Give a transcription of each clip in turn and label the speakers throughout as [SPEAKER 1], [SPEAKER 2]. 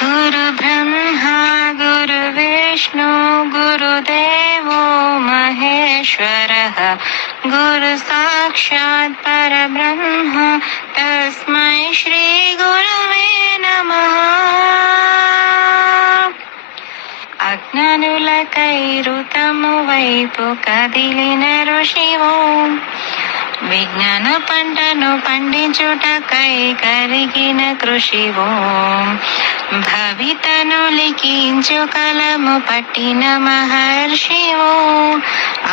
[SPEAKER 1] गुरु गुरु गुरुब्रह्मा गुरुविष्णु गुरुदेवो महेश्वरः गुरुसाक्षात् परब्रह्म श्री श्रीगुरवे नमः అజ్ఞానులకైరుతము వైపు కదిలిన ఋషివో విజ్ఞాన పంటను పండించుటకై కరిగిన కృషివో భవితనులికించు కలము పట్టిన మహర్షివు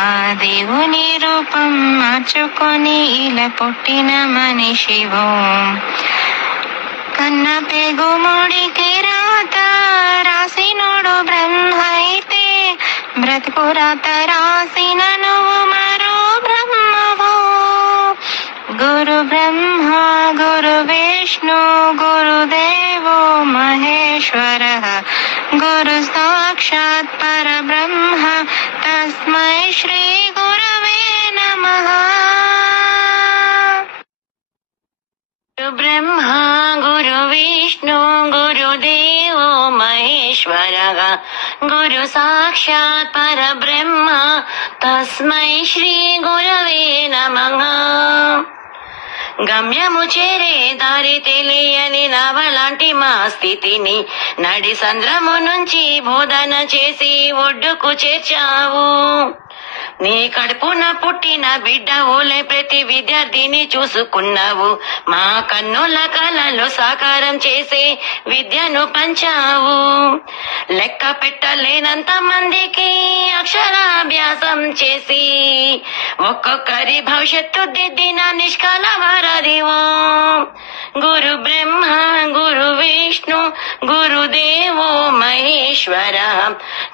[SPEAKER 1] ఆ దేవుని రూపం మార్చుకొని ఇలా పుట్టిన మనిషివు కన్న పెగుముడికి రాత రాసినోడు అయితే బ్రతుకు రాత गुरु गुरु ब्रह्म विष्णु गुरुदेव महेश्वर साक्षात् गुरुब्रह्मा
[SPEAKER 2] गुरुविष्णु गुरुदेवो महेश्वरः गुरुसाक्षात् परब्रह्म तस्मै श्रीगुरवे नमः गुरुब्रह्मा गुरुविष्णु गुरुदेवो महेश्वरः ब्रह्म तस्म श्री गुरव नम గమ్యము చేరే దారి తెలియని నవలాంటి మా స్థితిని నడి సంద్రము నుంచి బోధన చేసి ఒడ్డుకు చేర్చావు నీ కడుపున పుట్టిన బిడ్డ ఓలే ప్రతి విద్యార్థిని చూసుకున్నావు మా కన్నుల కళలు సాకారం చేసే విద్యను పంచావు లెక్క పెట్టలేనంత మందికి అక్షరాభ్యాసం చేసి ఒక్కొక్కరి భవిష్యత్తు దిద్దిన నిష్కాల వారదివో గురు బ్రహ్మ గురు गुरुदेव महेश्वर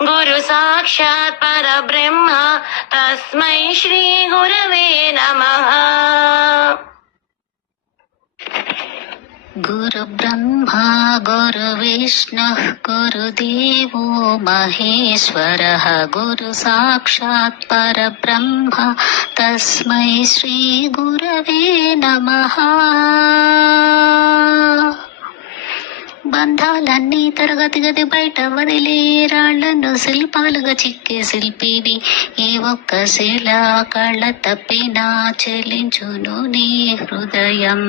[SPEAKER 2] गुरु साक्षात् परब्रह्म गुरु श्रीगुरवे गुरु
[SPEAKER 3] गुरुब्रह्मा महेश्वर गुरु महेश्वरः ब्रह्म परब्रह्म तस्मै गुरव नमः బంధాలన్నీ తరగతి గది బయట వదిలే రాళ్లను శిల్పాలుగా చిక్కే శిల్పిని ఏ ఒక్క శిల కళ్ళ తప్పినా చెల్లించును నీ హృదయం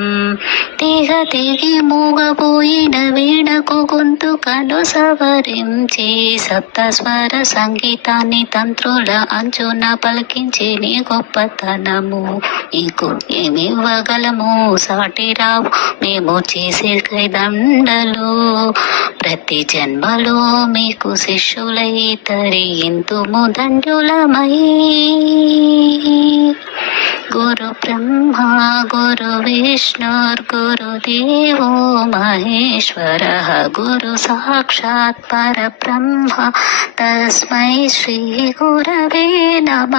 [SPEAKER 3] తీగ తీగి మూగపోయిన వీణకు గొంతు కను సవరించే సప్తస్వర సంగీతాన్ని తంత్రుల అంచున పలికించే నీ గొప్పతనము నీకు ఏమివ్వగలము సాటిరావు మేము చేసే కైదండలు ప్రతి జన్మలో మీకు శిష్యులై తరిగింతుము దండులమై గురు బ్రహ్మ గురు విష్ణుర్గురుదేవో మహేశ్వర గురు సాక్షాత్ పరబ్రహ్మ తస్మై శ్రీ గురవే నమ